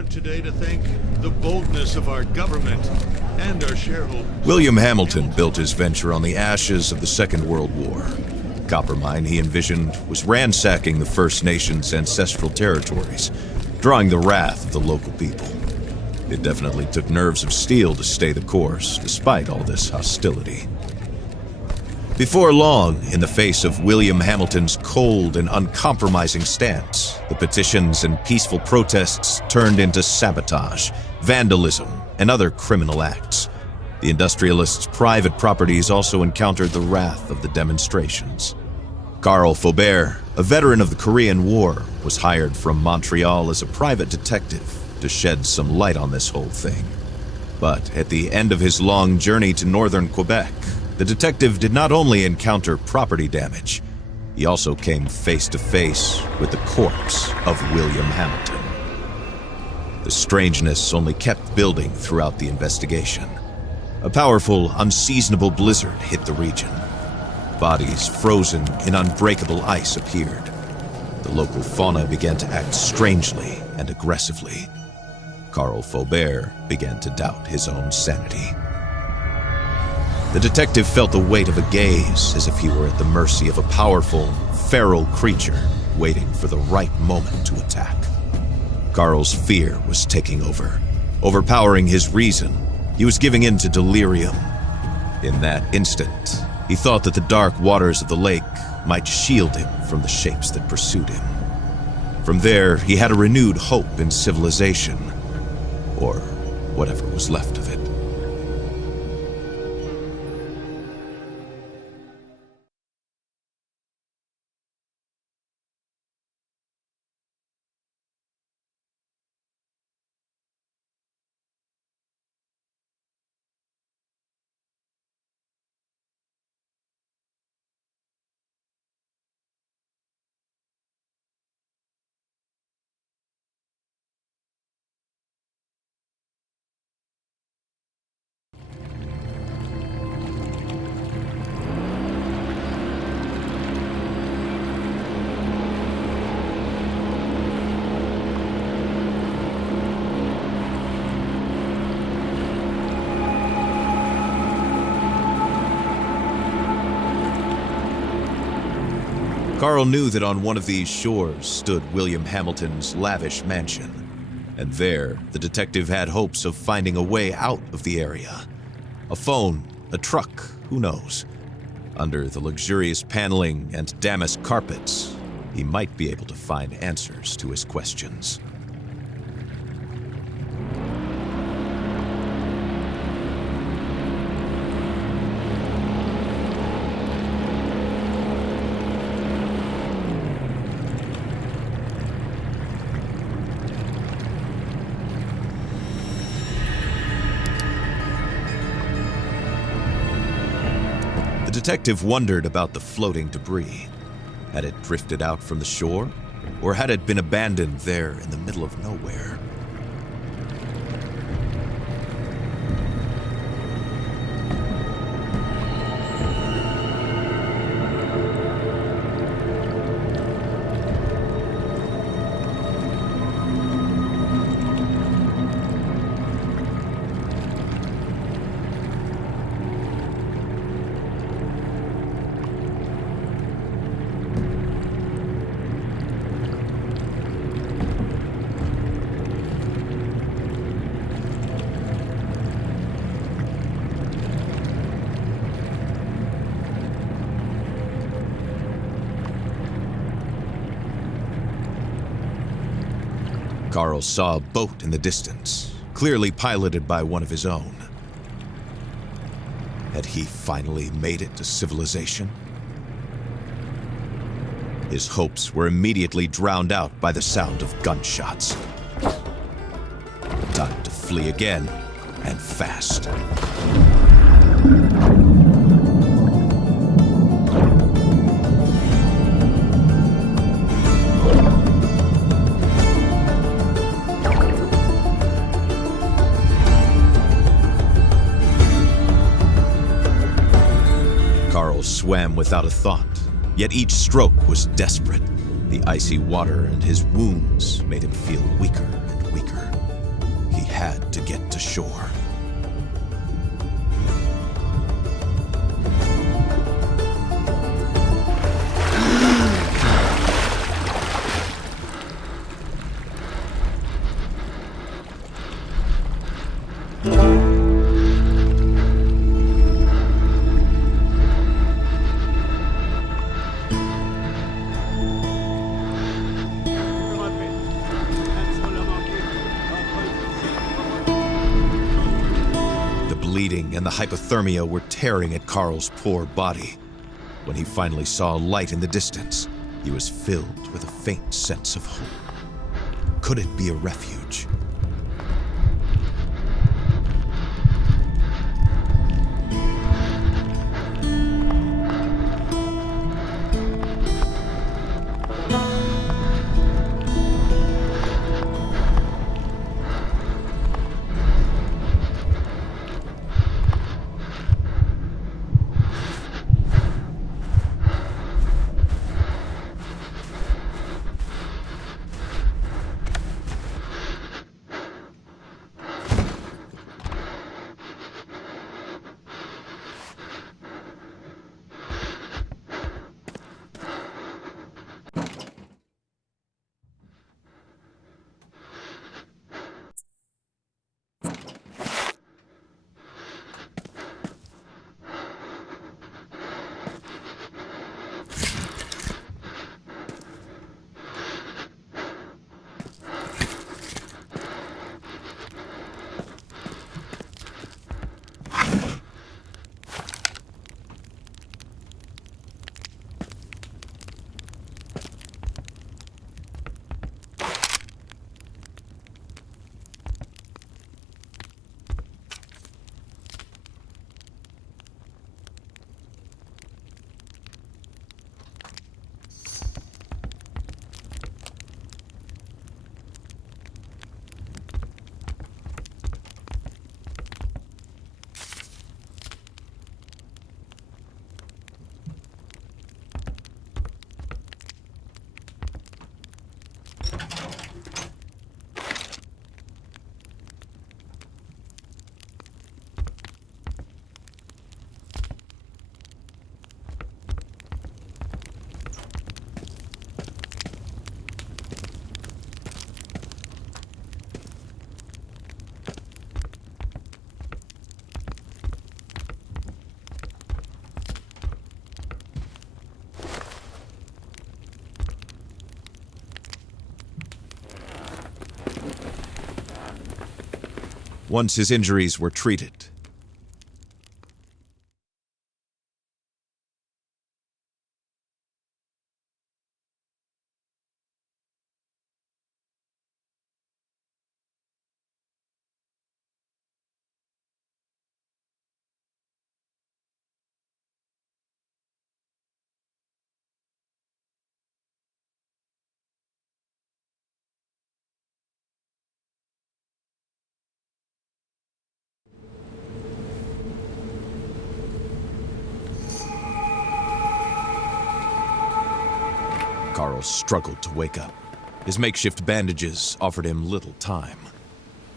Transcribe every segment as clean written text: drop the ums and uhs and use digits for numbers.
moment today to thank the boldness of our government and our shareholders. William Hamilton built his venture on the ashes of the Second World War. The copper mine he envisioned was ransacking the First Nations' ancestral territories, drawing the wrath of the local people. It definitely took nerves of steel to stay the course, despite all this hostility. Before long, in the face of William Hamilton's cold and uncompromising stance, the petitions and peaceful protests turned into sabotage, vandalism, and other criminal acts. The industrialists' private properties also encountered the wrath of the demonstrations. Carl Faubert, a veteran of the Korean War, was hired from Montreal as a private detective to shed some light on this whole thing. But at the end of his long journey to northern Quebec, the detective did not only encounter property damage, he also came face to face with the corpse of William Hamilton. The strangeness only kept building throughout the investigation. A powerful, unseasonable blizzard hit the region. Bodies frozen in unbreakable ice appeared. The local fauna began to act strangely and aggressively. Carl Faubert began to doubt his own sanity. The detective felt the weight of a gaze, as if he were at the mercy of a powerful, feral creature waiting for the right moment to attack. Carl's fear was taking over, overpowering his reason. He was giving in to delirium. In that instant, he thought that the dark waters of the lake might shield him from the shapes that pursued him. From there, he had a renewed hope in civilization, or whatever was left of it. Carl knew that on one of these shores stood William Hamilton's lavish mansion, and there the detective had hopes of finding a way out of the area. A phone, a truck, who knows? Under the luxurious paneling and damask carpets, he might be able to find answers to his questions. The detective wondered about the floating debris. Had it drifted out from the shore, or had it been abandoned there in the middle of nowhere? Carl saw a boat in the distance, clearly piloted by one of his own. Had he finally made it to civilization? His hopes were immediately drowned out by the sound of gunshots. Time to flee again, and fast. Swam without a thought, yet each stroke was desperate. The icy water and his wounds made him feel weaker and weaker. had to get to shore. Bleeding and the hypothermia were tearing at Carl's poor body. When he finally saw a light in the distance, he was filled with a faint sense of hope. Could it be a refuge? Once his injuries were treated, Carl struggled to wake up. His makeshift bandages offered him little time.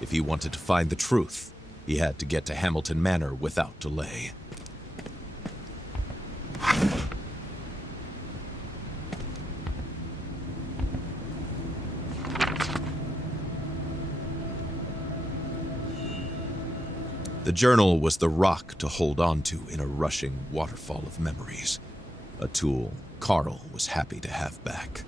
If he wanted to find the truth, he had to get to Hamilton Manor without delay. The journal was the rock to hold on to in a rushing waterfall of memories. A tool Carl was happy to have back.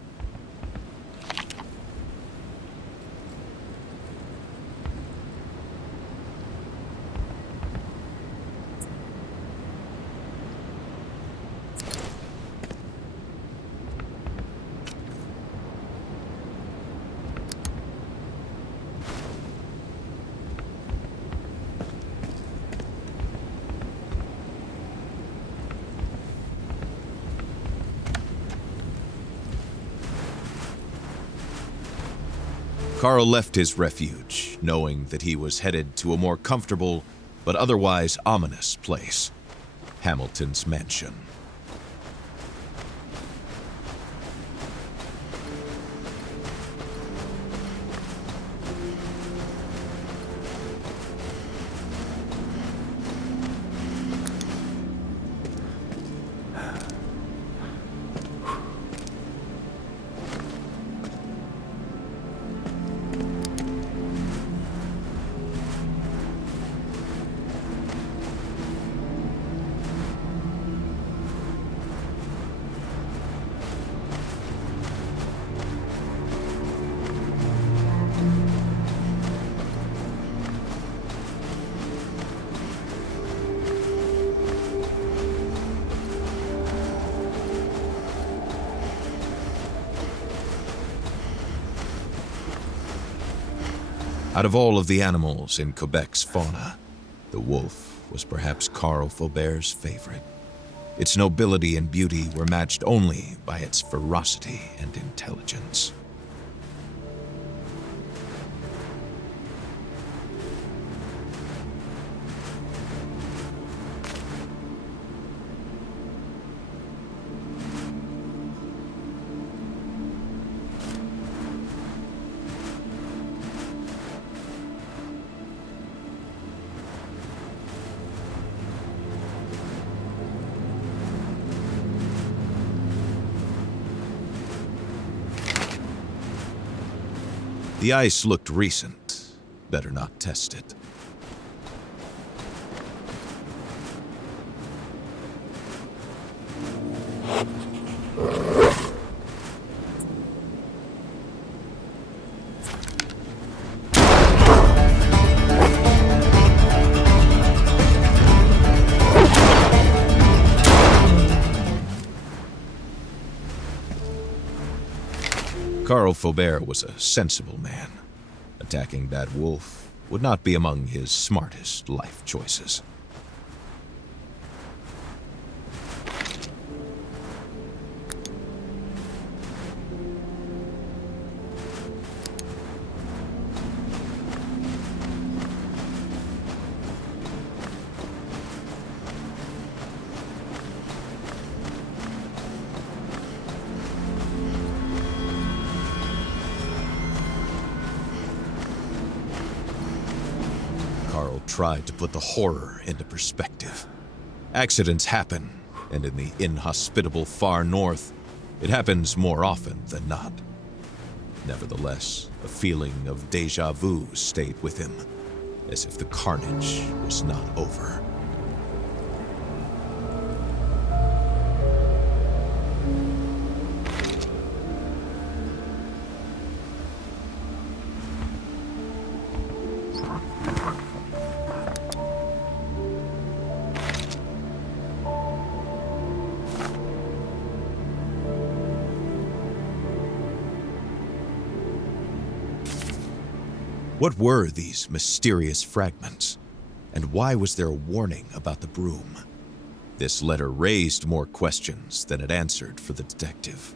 Carl left his refuge, knowing that he was headed to a more comfortable, but otherwise ominous place, Hamilton's mansion. Out of all of the animals in Quebec's fauna, the wolf was perhaps Carl Faubert's favorite. Its nobility and beauty were matched only by its ferocity and intelligence. The ice looked recent. Better not test it. Carl Faubert was a sensible man. Attacking that wolf would not be among his smartest life choices. Carl tried to put the horror into perspective. Accidents happen, and in the inhospitable far north, it happens more often than not. Nevertheless, a feeling of déjà vu stayed with him, as if the carnage was not over. What were these mysterious fragments? And why was there a warning about the Brume? This letter raised more questions than it answered for the detective.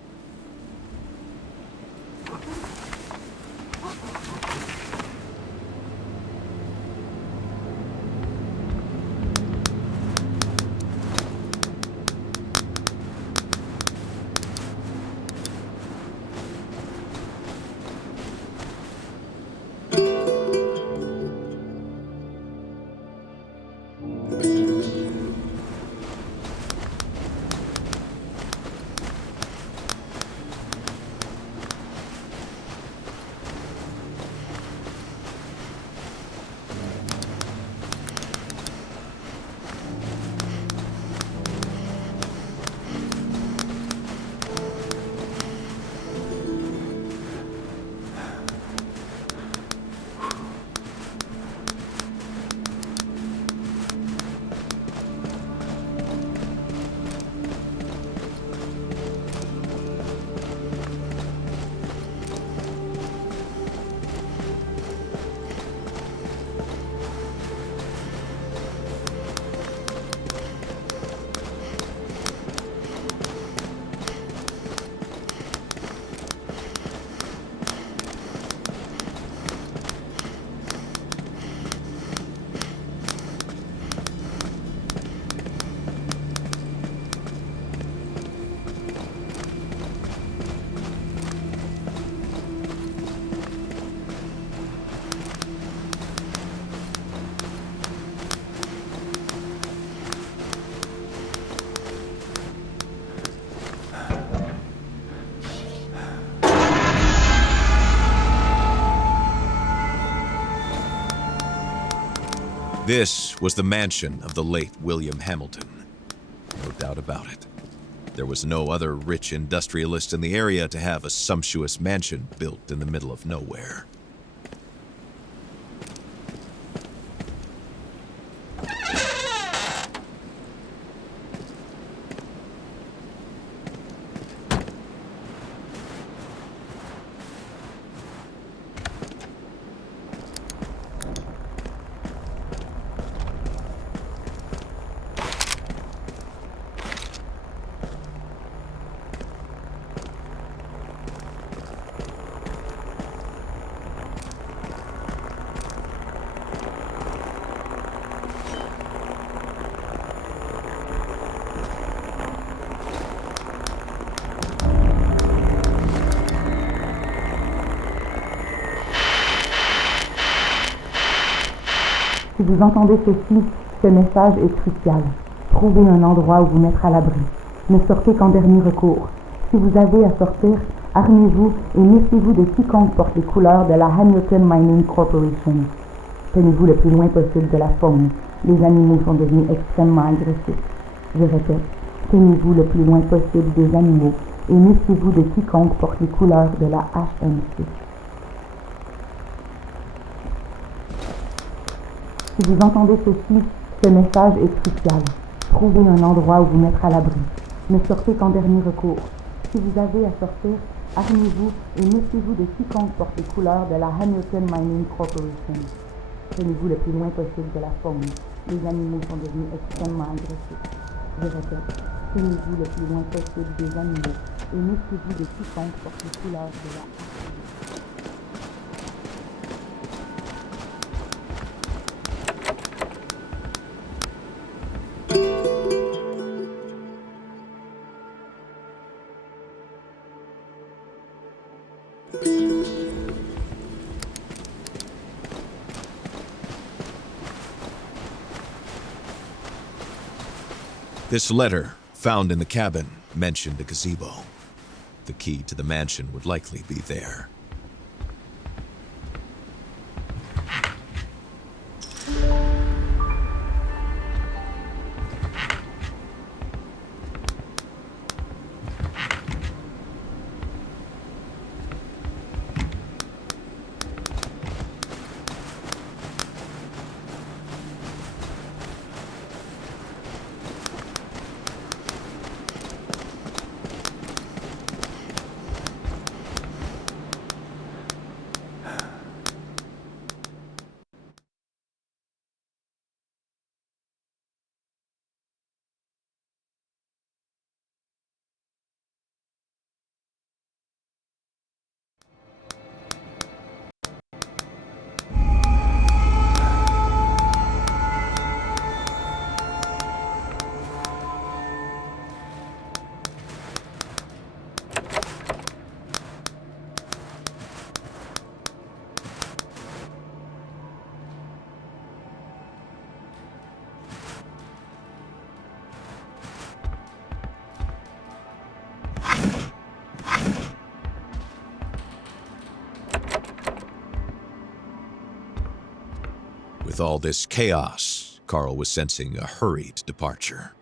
This was the mansion of the late William Hamilton. No doubt about it. There was no other rich industrialist in the area to have a sumptuous mansion built in the middle of nowhere. Si vous entendez ceci, ce message est crucial. Trouvez un endroit où vous mettre à l'abri. Ne sortez qu'en dernier recours. Si vous avez à sortir, armez-vous et méfiez-vous de quiconque porte les couleurs de la Hamilton Mining Corporation. Tenez-vous le plus loin possible de la faune. Les animaux sont devenus extrêmement agressifs. Je répète, tenez-vous le plus loin possible des animaux et méfiez-vous de quiconque porte les couleurs de la HMC. Si vous entendez ceci, ce message est crucial. Trouvez un endroit où vous mettre à l'abri. Ne sortez qu'en dernier recours. Si vous avez à sortir, armez-vous et méfiez-vous de quiconque porte les couleurs de la Hamilton Mining Corporation. Tenez-vous le plus loin possible de la faune. Les animaux sont devenus extrêmement agressifs. Je répète, tenez-vous le plus loin possible des animaux et méfiez-vous de quiconque porte les couleurs de la HMC. This letter, found in the cabin, mentioned a gazebo. The key to the mansion would likely be there. With all this chaos, Carl was sensing a hurried departure.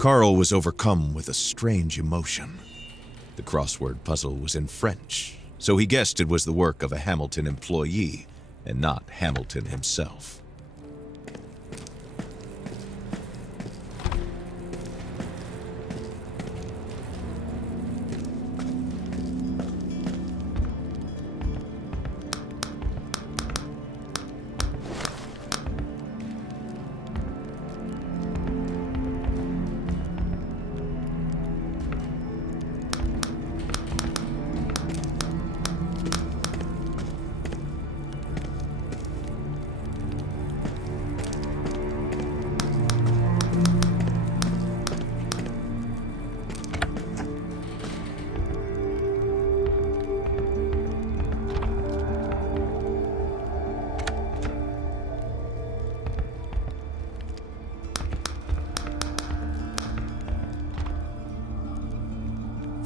Carl was overcome with a strange emotion. The crossword puzzle was in French, so he guessed it was the work of a Hamilton employee and not Hamilton himself.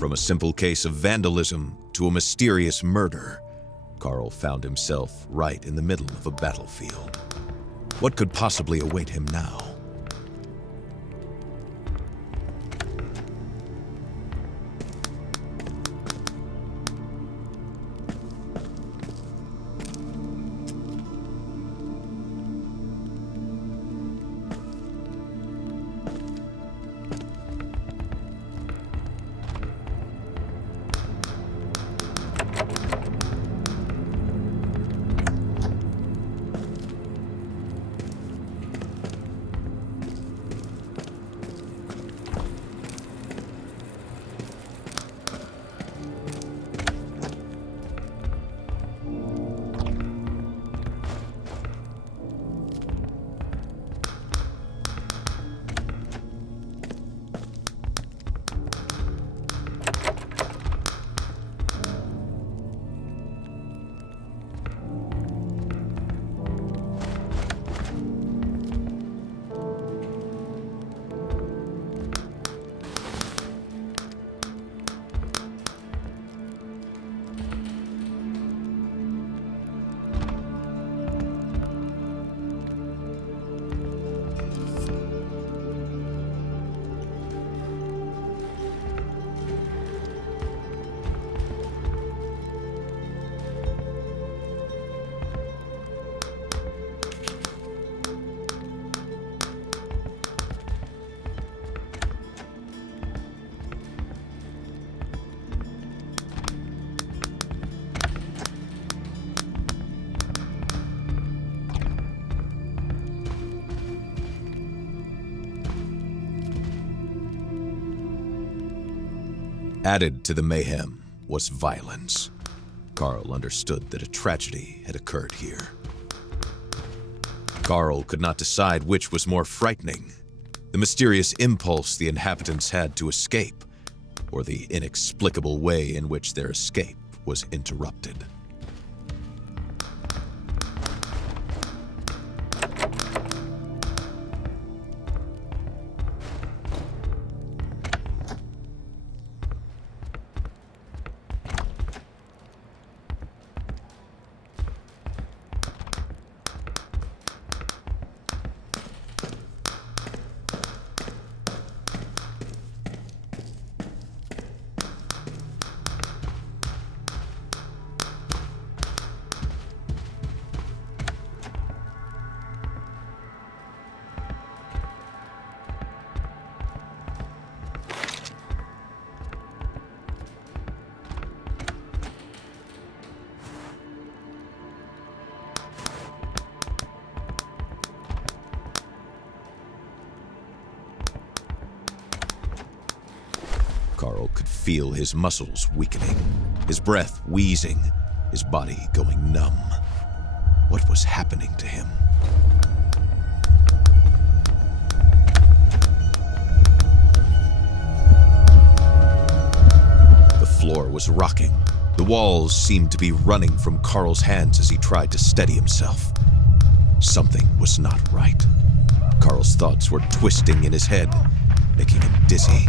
From a simple case of vandalism to a mysterious murder, Carl found himself right in the middle of a battlefield. What could possibly await him now? Added to the mayhem was violence. Carl understood that a tragedy had occurred here. Carl could not decide which was more frightening, the mysterious impulse the inhabitants had to escape, or the inexplicable way in which their escape was interrupted. Carl could feel his muscles weakening, his breath wheezing, his body going numb. What was happening to him? The floor was rocking. The walls seemed to be running from Carl's hands as he tried to steady himself. Something was not right. Carl's thoughts were twisting in his head, making him dizzy.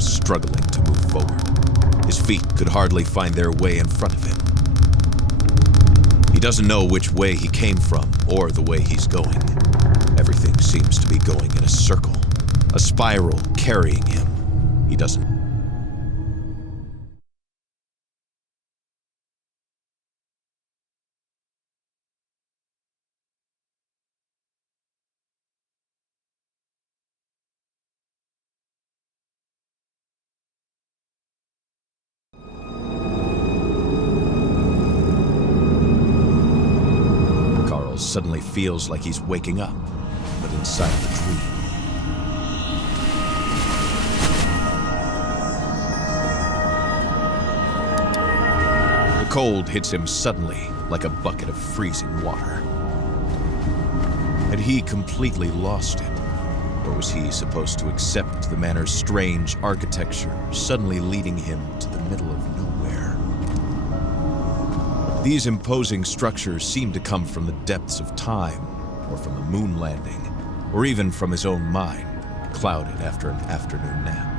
Struggling to move forward. His feet could hardly find their way in front of him. He doesn't know which way he came from or the way he's going. Everything seems to be going in a circle, a spiral carrying him. He doesn't. Carl suddenly feels like he's waking up, but inside of a dream. The cold hits him suddenly like a bucket of freezing water. Had he completely lost it? Or was he supposed to accept the manor's strange architecture, suddenly leading him to the middle of nowhere? These imposing structures seem to come from the depths of time, or from a moon landing, or even from his own mind, clouded after an afternoon nap.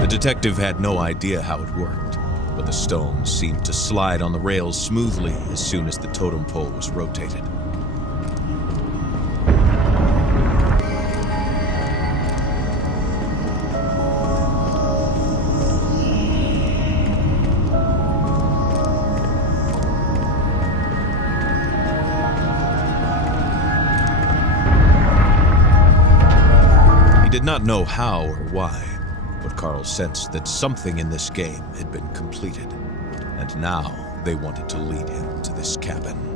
The detective had no idea how it worked, but the stone seemed to slide on the rails smoothly as soon as the totem pole was rotated. He did not know how or why, but Carl sensed that something in this game had been completed, and now they wanted to lead him to this cabin.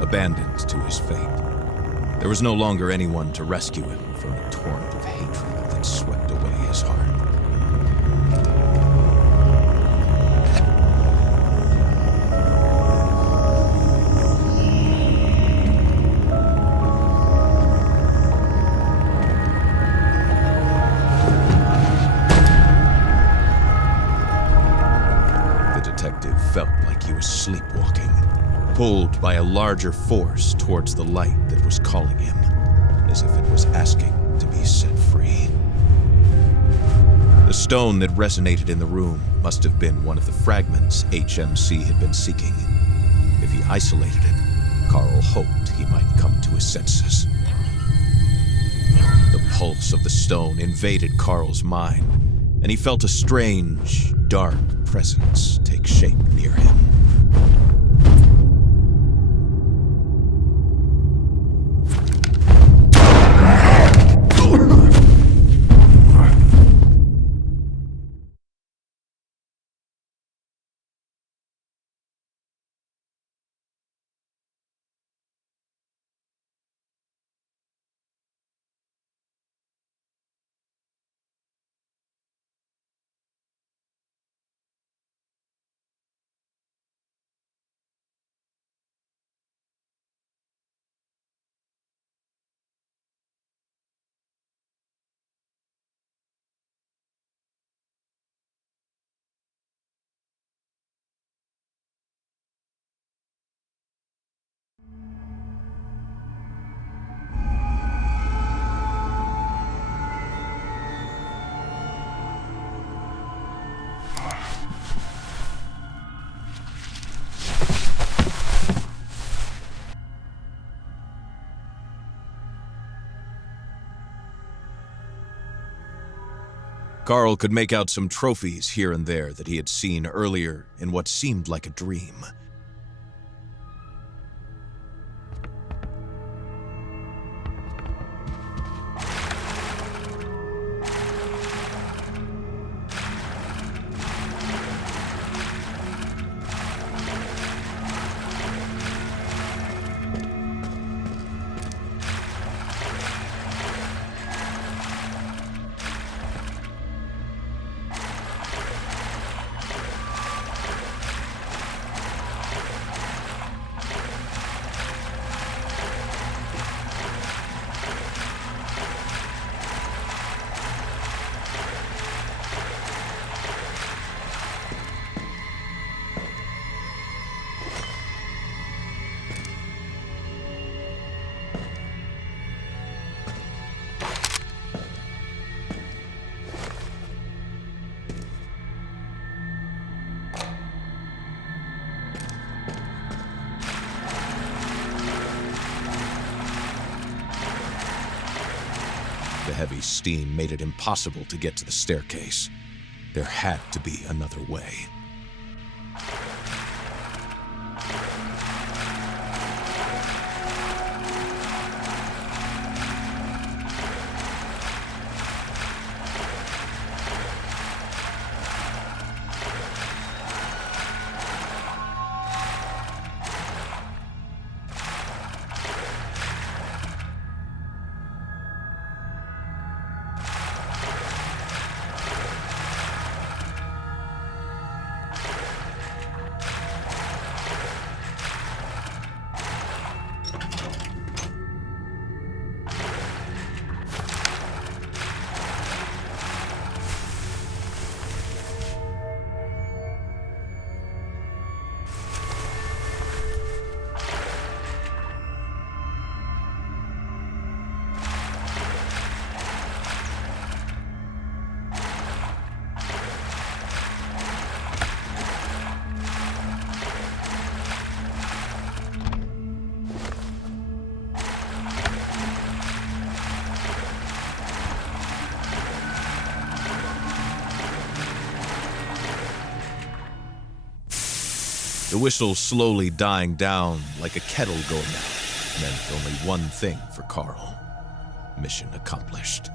Abandoned to his fate. There was no longer anyone to rescue him from the torrent of hatred that swept away his heart. The detective felt like he was sleepwalking, pulled by a larger force towards the light that was calling him, as if it was asking to be set free. The stone that resonated in the room must have been one of the fragments HMC had been seeking. If he isolated it, Carl hoped he might come to his senses. The pulse of the stone invaded Carl's mind, and he felt a strange, dark presence take shape near him. Carl could make out some trophies here and there that he had seen earlier in what seemed like a dream. machinery's steam made it impossible to get to the staircase. There had to be another way. The whistle slowly dying down like a kettle going out meant only one thing for Carl. Mission accomplished.